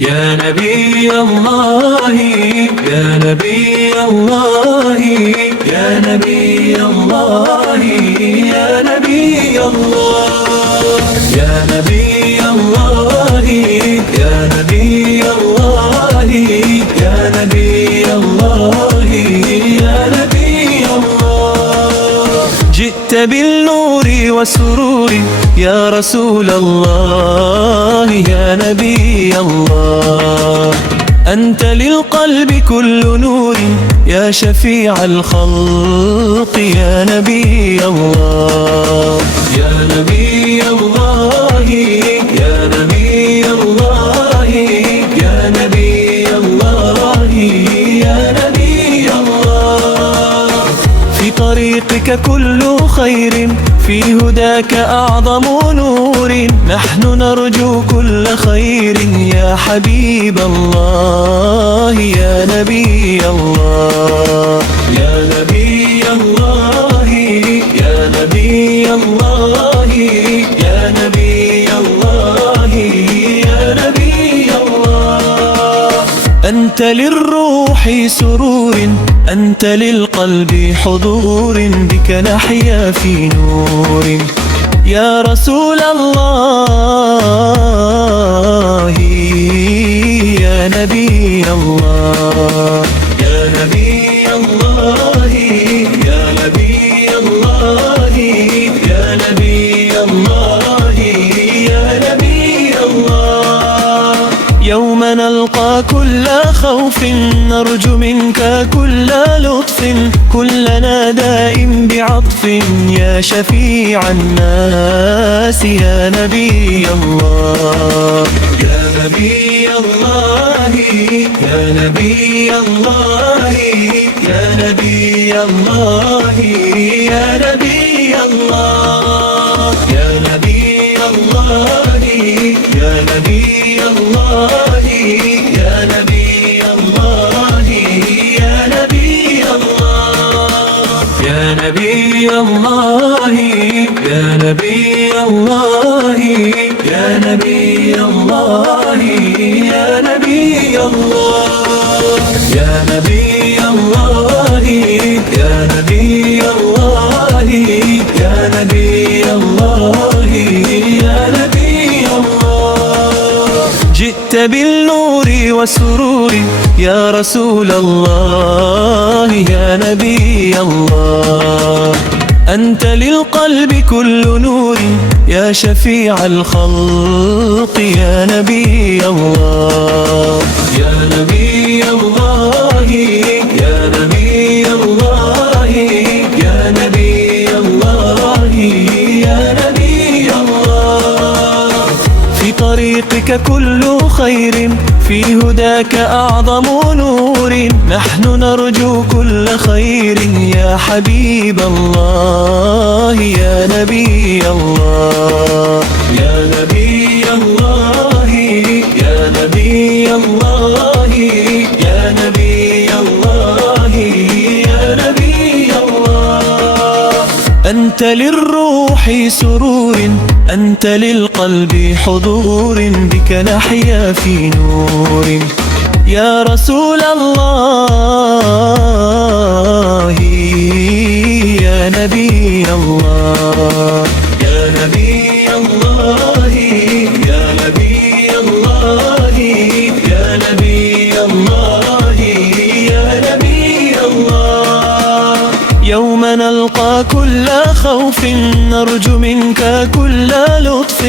يا نبي الله يا نبي الله يا نبي الله يا نبي الله يا نبي الله يا نبي الله يا نبي الله يا نبي الله جئت بالنور والسرور يا رسول الله يا نبي الله أنت للقلب كل نور يا شفيع الخلق يا نبي الله يا نبي الله يا نبي الله يا نبي الله يا نبي الله في طريقك كل خير في هداك أعظم نور نحن نرجو كل خير يا حبيب الله يا نبي الله يا نبي الله يا نبي الله يا نبي الله يا نبي الله أنت للروح سرور أنت للقلب حضور بك نحيا في نور يا رسول الله يا نبي الله يا نبي الله يا نبي الله يا نبي الله يا نبي الله يوم نلقى كل خوف نرجو منك كل لطف كلنا دائم بعطف يا شفيع الناس يا نبي الله يا نبي الله يا نبي الله يا نبي الله يا نبي الله يا نبي الله يا نبي الله يا نبي الله يا نبي الله يا نبي الله يا نبي الله يا نبي الله يا نبي الله يا نبي الله يا نبي الله يا نبي الله يا نبي الله جئت بالنور والسرور يا رسول الله يا نبي الله أنت للقلب كل نور يا شفيع الخلق يا نبي الله يا نبي الله يا نبي الله يا نبي الله يا نبي الله في طريقك كل خير في هداك أعظم نور نحن نرجو كل خير يا حبيب الله يا نبي الله يا نبي الله يا نبي الله يا نبي الله يا نبي الله أنت للروح سرور أنت للقلب حضور بك نحيا في نور يا رسول الله يا نبي الله يا نبي الله يا نبي الله يا نبي الله يا نبي الله يوم نلقى كل خوف نرجو منك كل لطف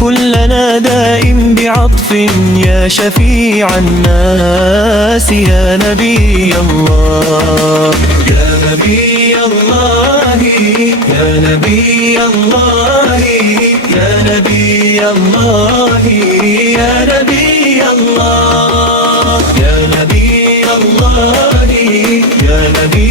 كلنا دائم بعطف يا شفيع الناس يا نبي الله يا نبي الله يا نبي الله يا نبي الله يا نبي الله يا نبي الله يا نبي